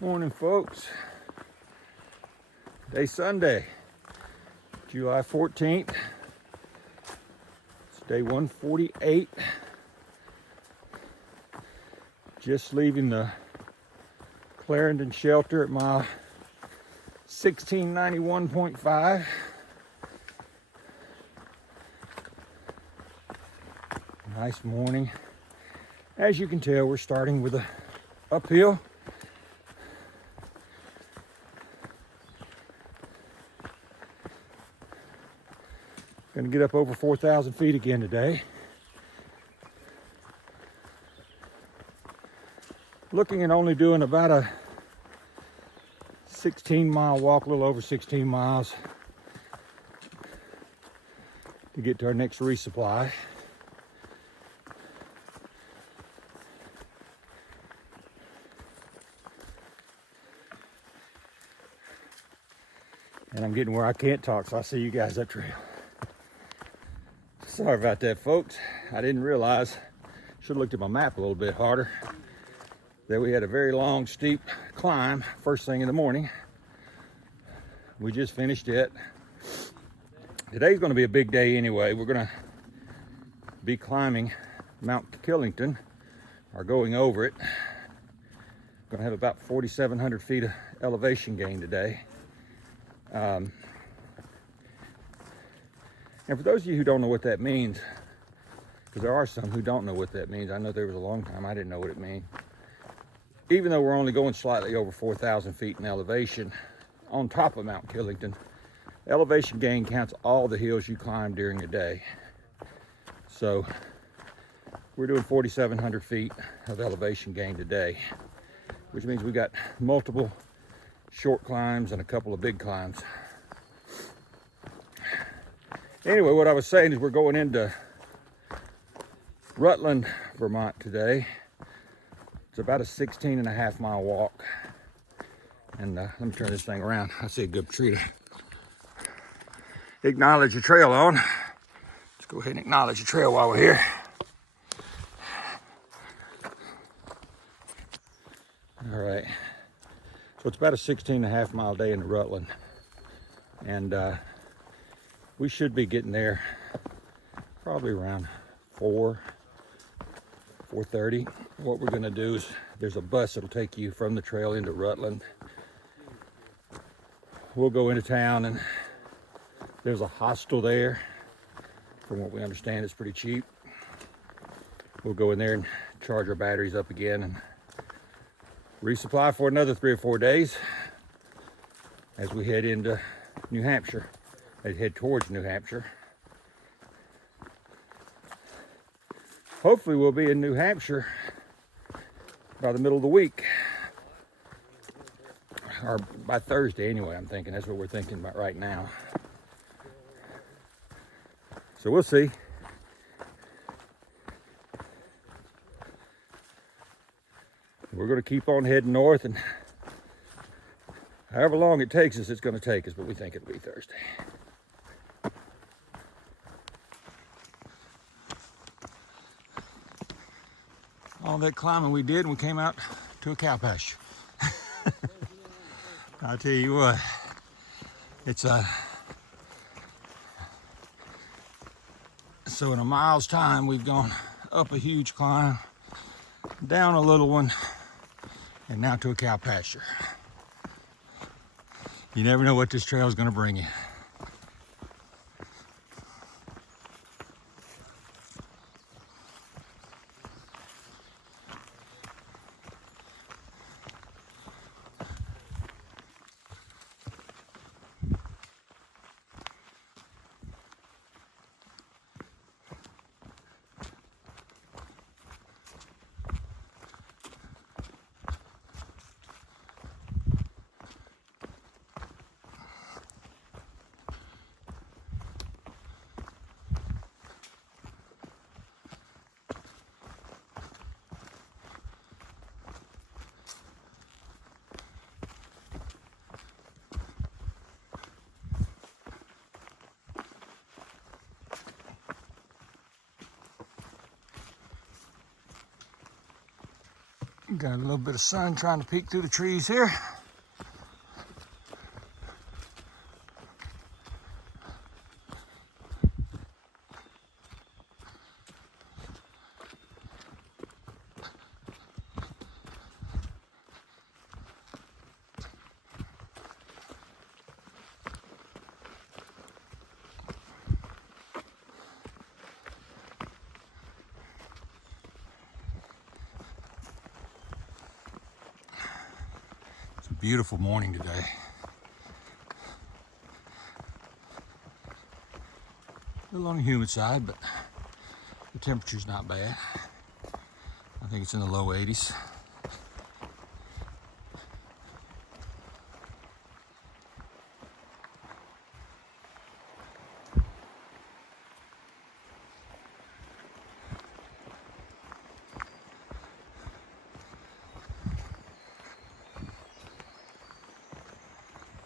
Morning, folks. Today's Sunday, July 14th. It's day 148. Just leaving the Clarendon shelter at mile 1691.5. Nice morning. As you can tell, we're starting with a uphill. Gonna get up over 4,000 feet again today. Looking at only doing about a 16-mile walk, a little over 16 miles to get to our next resupply. And I'm getting where I can't talk, so I'll see you guys up trail. Sorry about that, folks. I didn't realize, should have looked at my map a little bit harder, that we had a very long, steep climb first thing in the morning. We just finished it. Today's going to be a big day anyway. We're going to be climbing Mount Killington, or going over it. Going to have about 4,700 feet of elevation gain today. And for those of you who don't know what that means, because there are some who don't know what that means. I know there was a long time I didn't know what it meant. Even though we're only going slightly over 4,000 feet in elevation on top of Mount Killington, elevation gain counts all the hills you climb during a day. So we're doing 4,700 feet of elevation gain today, which means we got multiple short climbs and a couple of big climbs. Anyway, what I was saying is we're going into Rutland, Vermont today. It's about a 16.5-mile walk. And let me turn this thing around. I see a good tree to acknowledge the trail on. Let's go ahead and acknowledge the trail while we're here. All right. So it's about a 16.5-mile day into Rutland. And we should be getting there probably around 4:30. What we're gonna do is there's a bus that'll take you from the trail into Rutland. We'll go into town and there's a hostel there. From what we understand, it's pretty cheap. We'll go in there and charge our batteries up again and resupply for another 3 or 4 days as we head into New Hampshire. Head towards New Hampshire. Hopefully we'll be in New Hampshire by the middle of the week, or by Thursday anyway. I'm thinking that's what we're thinking about right now. So we'll see. We're going to keep on heading north, and however long it takes us, it's going to take us, but we think it'll be Thursday. All that climbing we did, and we came out to a cow pasture. I'll tell you what, it's so in a mile's time, we've gone up a huge climb, down a little one, and now to a cow pasture. You never know what this trail is going to bring you. Got a little bit of sun trying to peek through the trees here. Beautiful morning today. A little on the humid side, but the temperature's not bad. I think it's in the low 80s.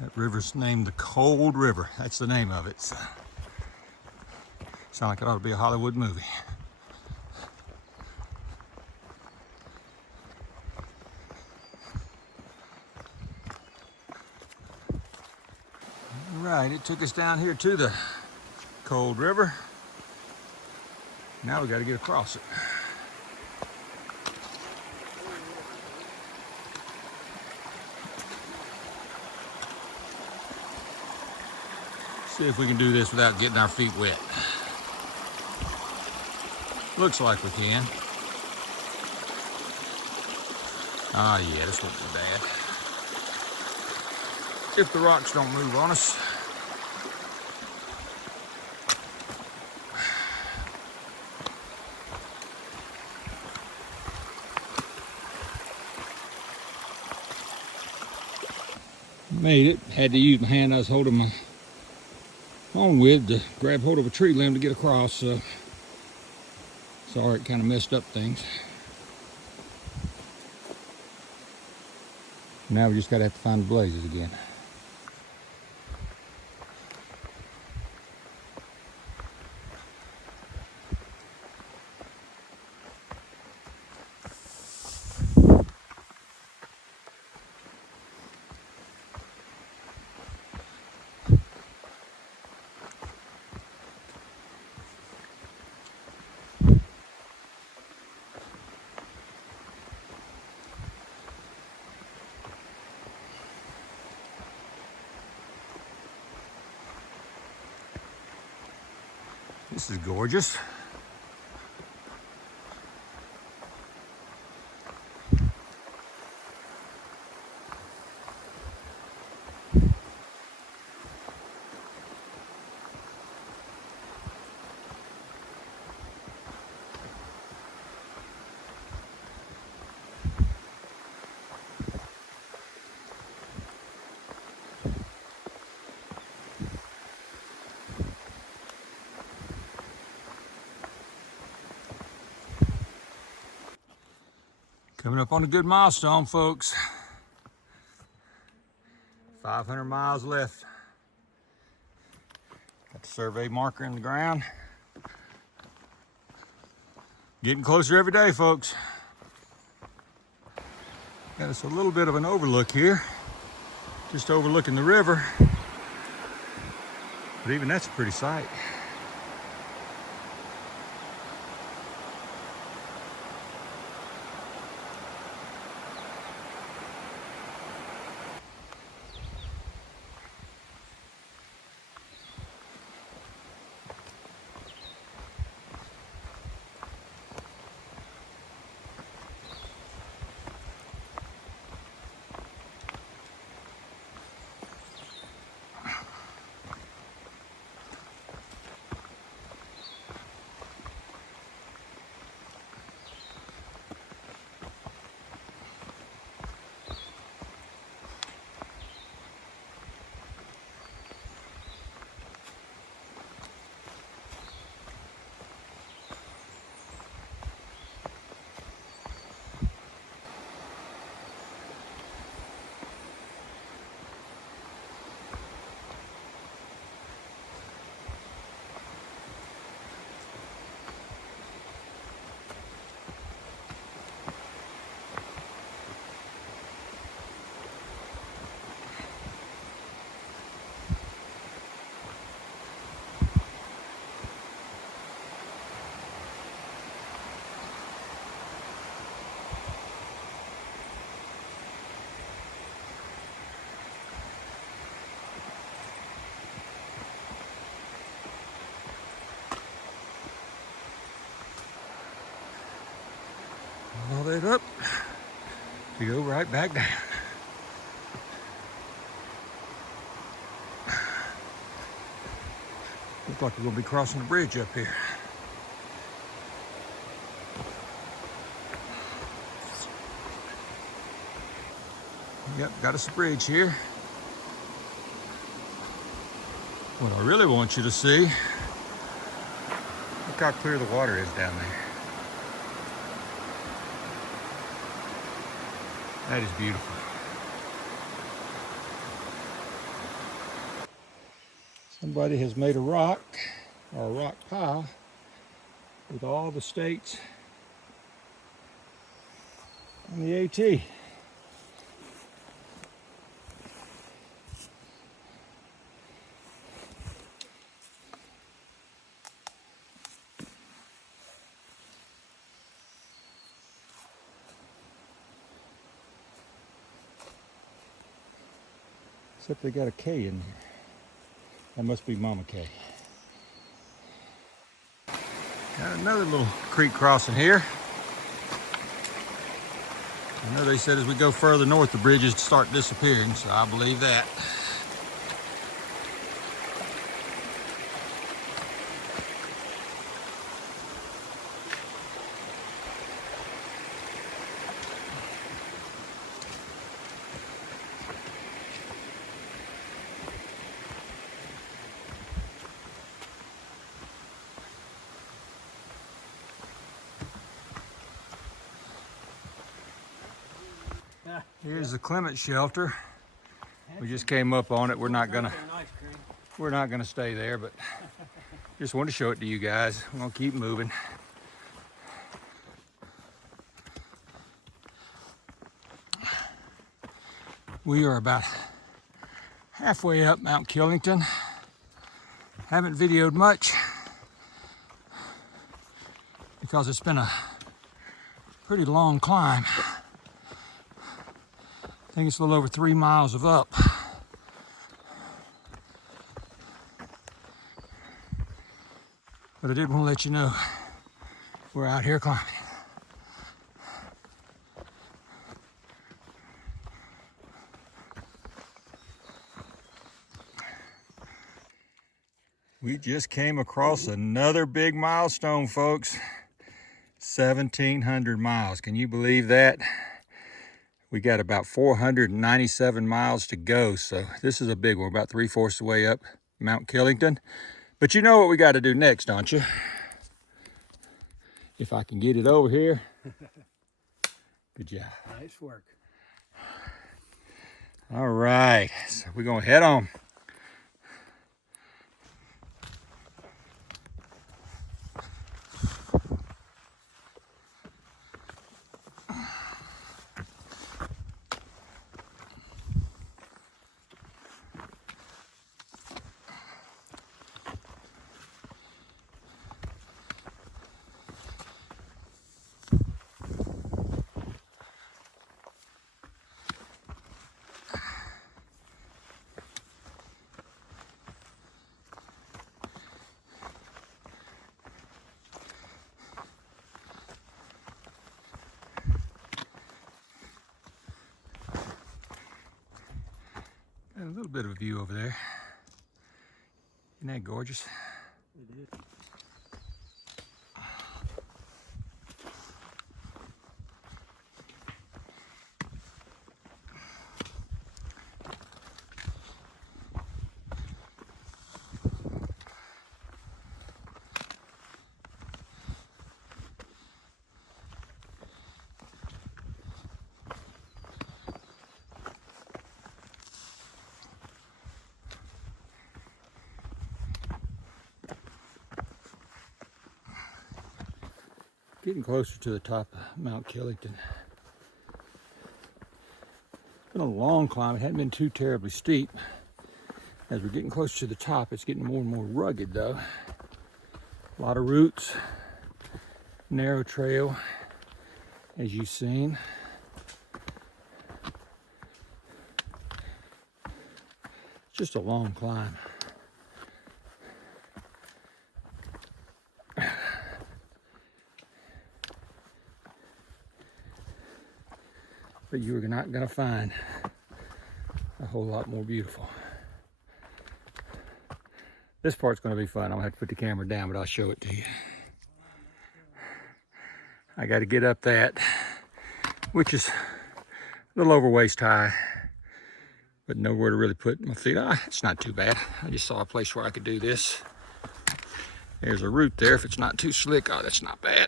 That river's named the Cold River. That's the name of it. Sound like it ought to be a Hollywood movie. All right, it took us down here to the Cold River. Now we got to get across it. See if we can do this without getting our feet wet. Looks like we can. Ah, yeah, this won't be bad. If the rocks don't move on us. Made it. Had to use my hand I was holding my phone with to grab hold of a tree limb to get across. So sorry, it kind of messed up things. Now we just gotta have to find the blazes again. This is gorgeous. Coming up on a good milestone, folks. 500 miles left. Got the survey marker in the ground. Getting closer every day, folks. Got us a little bit of an overlook here. Just overlooking the river. But even that's a pretty sight. to go right back down. Looks like we're gonna be crossing the bridge up here. Yep, got us a bridge here. What I really want you to see, look how clear the water is down there. That is beautiful. Somebody has made a rock, or a rock pile, with all the states on the AT. Except they got a K in there. That must be Mama K. Got another little creek crossing here. I know they said as we go further north, the bridges start disappearing, so I believe that. Here's the Clement shelter. We just came up on it. We're not gonna stay there, but just wanted to show it to you guys. We're gonna keep moving. We are about halfway up Mount Killington. Haven't videoed much because it's been a pretty long climb. I think it's a little over 3 miles of up. But I did want to let you know we're out here climbing. We just came across another big milestone, folks. 1,700 miles. Can you believe that? We got about 497 miles to go, so this is a big one. About 3/4 the way up Mount Killington. But you know what we got to do next, don't you? If I can get it over here. Good job. Nice work. All right, so we're gonna head on. Got a little bit of a view over there. Isn't that gorgeous? It is. Getting closer to the top of Mount Killington. It's been a long climb. It hadn't been too terribly steep. As we're getting closer to the top, it's getting more and more rugged though. A lot of roots, narrow trail, as you've seen. Just a long climb. But but you are not gonna find a whole lot more beautiful. This part's gonna be fun. I'm gonna have to put the camera down, but I'll show it to you. I gotta get up that, which is a little over waist high, but nowhere to really put my feet. It's not too bad. I just saw a place where I could do this. There's a root there if it's not too slick. Oh, that's not bad.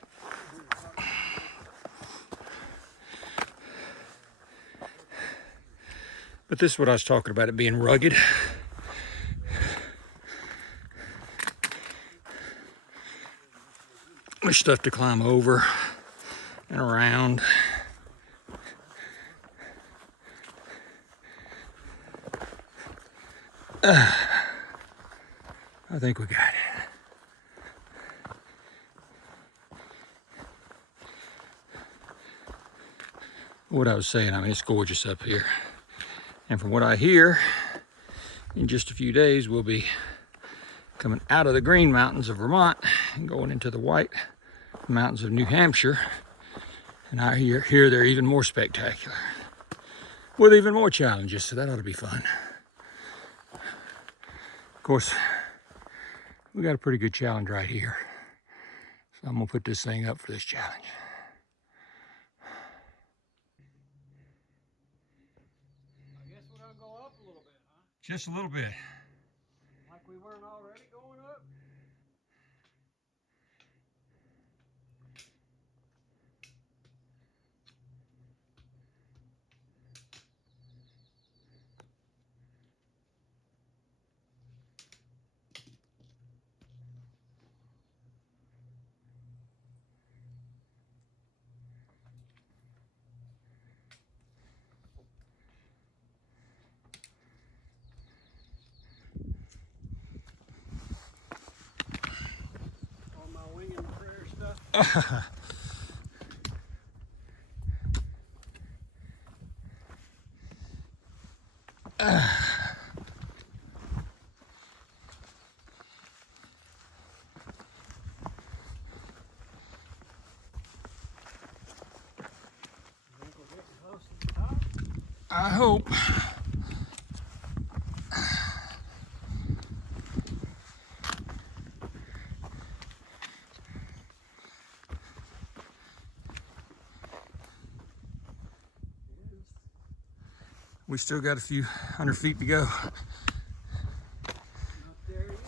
But this is what I was talking about, it being rugged. There's stuff to climb over and around. I think we got it. What I was saying, I mean, it's gorgeous up here. And from what I hear, in just a few days, we'll be coming out of the Green Mountains of Vermont and going into the White Mountains of New Hampshire. And I hear they're even more spectacular, with even more challenges, so that ought to be fun. Of course, we got a pretty good challenge right here. So I'm gonna put this thing up for this challenge. Go up a little bit, huh? Just a little bit. Like we weren't already going up? All my wing and prayer stuff. Think we're getting close to the top? I hope. We still got a few 100 feet to go. Not there yet.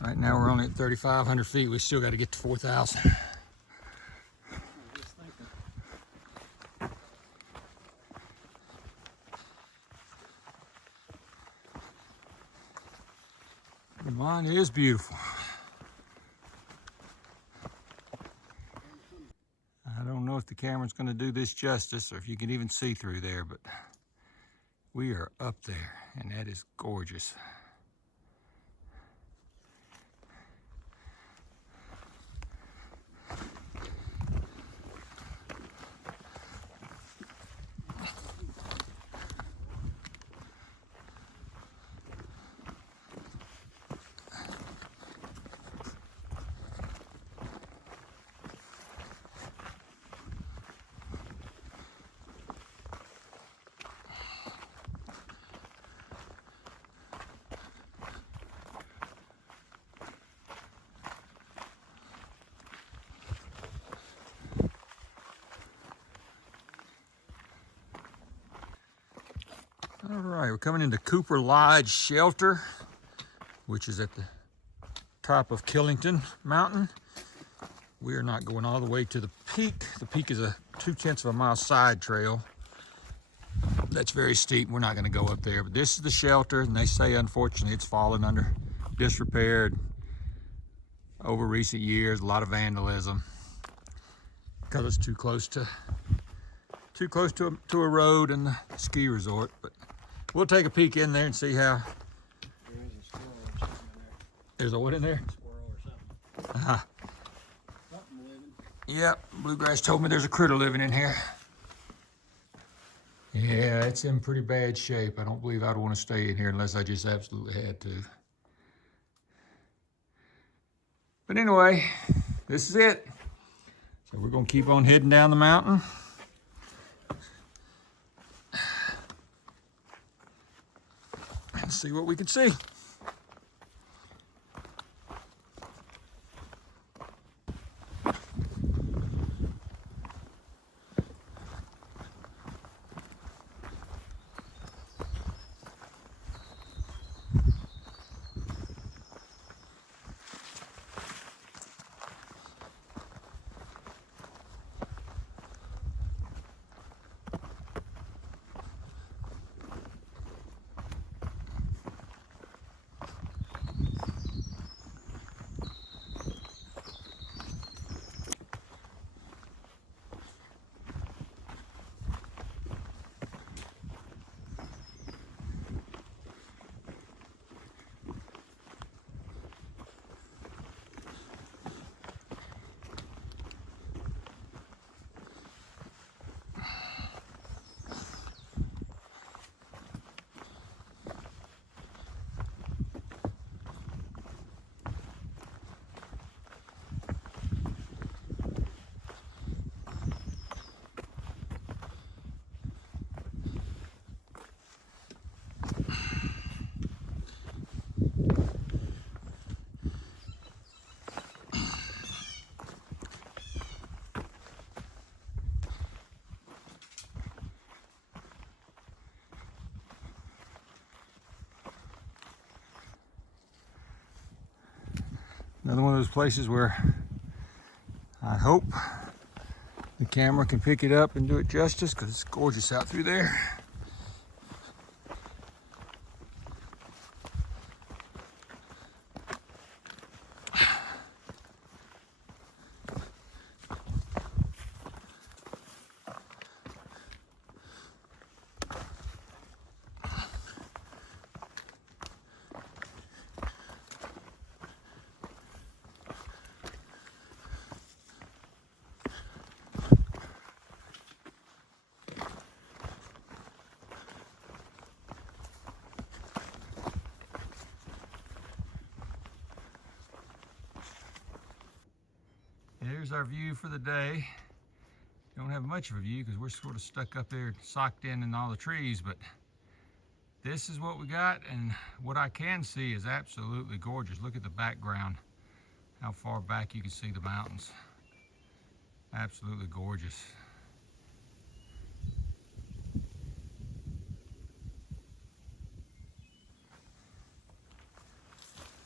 Right now we're only at 3,500 feet. We still got to get to 4,000. I'm just thinking. The mine is beautiful. I don't know if the camera's going to do this justice or if you can even see through there, but we are up there and that is gorgeous. All right, we're coming into Cooper Lodge Shelter, which is at the top of Killington Mountain. We are not going all the way to the peak. The peak is a 2/10 of a mile side trail. That's very steep. We're not going to go up there, but this is the shelter, and they say unfortunately it's fallen under disrepair over recent years. A lot of vandalism because it's too close to a road and the ski resort. But we'll take a peek in there and see how. There is a squirrel or something in there. There's a what in there? Squirrel or something. Uh-huh. Something living. Yep, Bluegrass told me there's a critter living in here. Yeah, it's in pretty bad shape. I don't believe I'd want to stay in here unless I just absolutely had to. But anyway, this is it. So we're gonna keep on heading down the mountain. And see what we can see. Another one of those places where I hope the camera can pick it up and do it justice, because it's gorgeous out through there. Here's our view for the day. Don't have much of a view because we're sort of stuck up there, socked in all the trees, but this is what we got, and what I can see is absolutely gorgeous. Look at the background, how far back you can see the mountains. Absolutely gorgeous.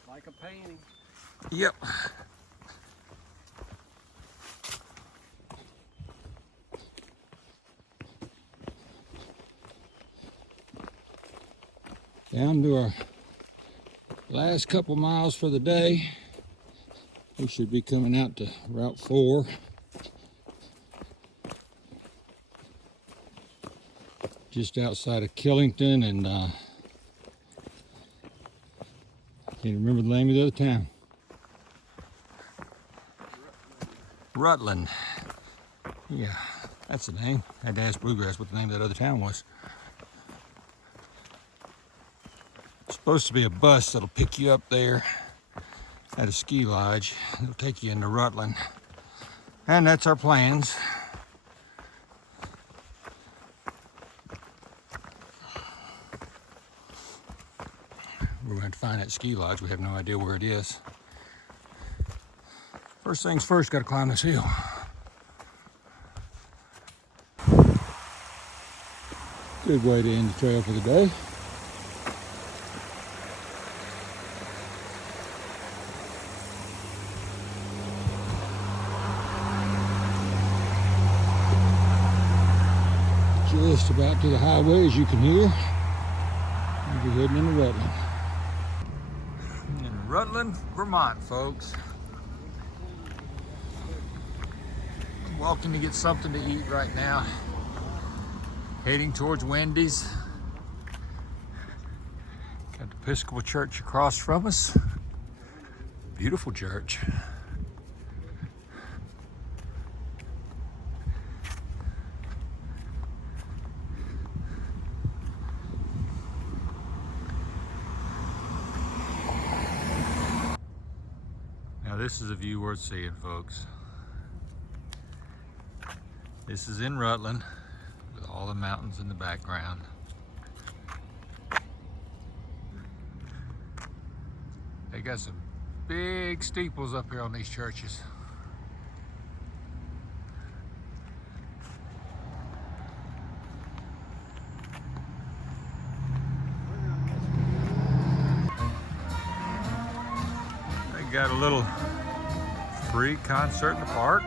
Like a painting. Yep. Down to our last couple miles for the day. We should be coming out to Route 4. Just outside of Killington, and can't remember the name of the other town. Rutland. Yeah, that's the name. I had to ask Bluegrass what the name of that other town was. It's supposed to be a bus that'll pick you up there at a ski lodge. It'll take you into Rutland. And that's our plans. We're going to find that ski lodge. We have no idea where it is. First things first, got to climb this hill. Good way to end the trail for the day. Just about to the highway, as you can hear. We'll be heading into Rutland. In Rutland, Vermont, folks. I'm walking to get something to eat right now. Heading towards Wendy's. Got the Episcopal Church across from us. Beautiful church. this is a view worth seeing, folks. This is in Rutland with all the mountains in the background. They got some big steeples up here on these churches. They got a little free concert in the park.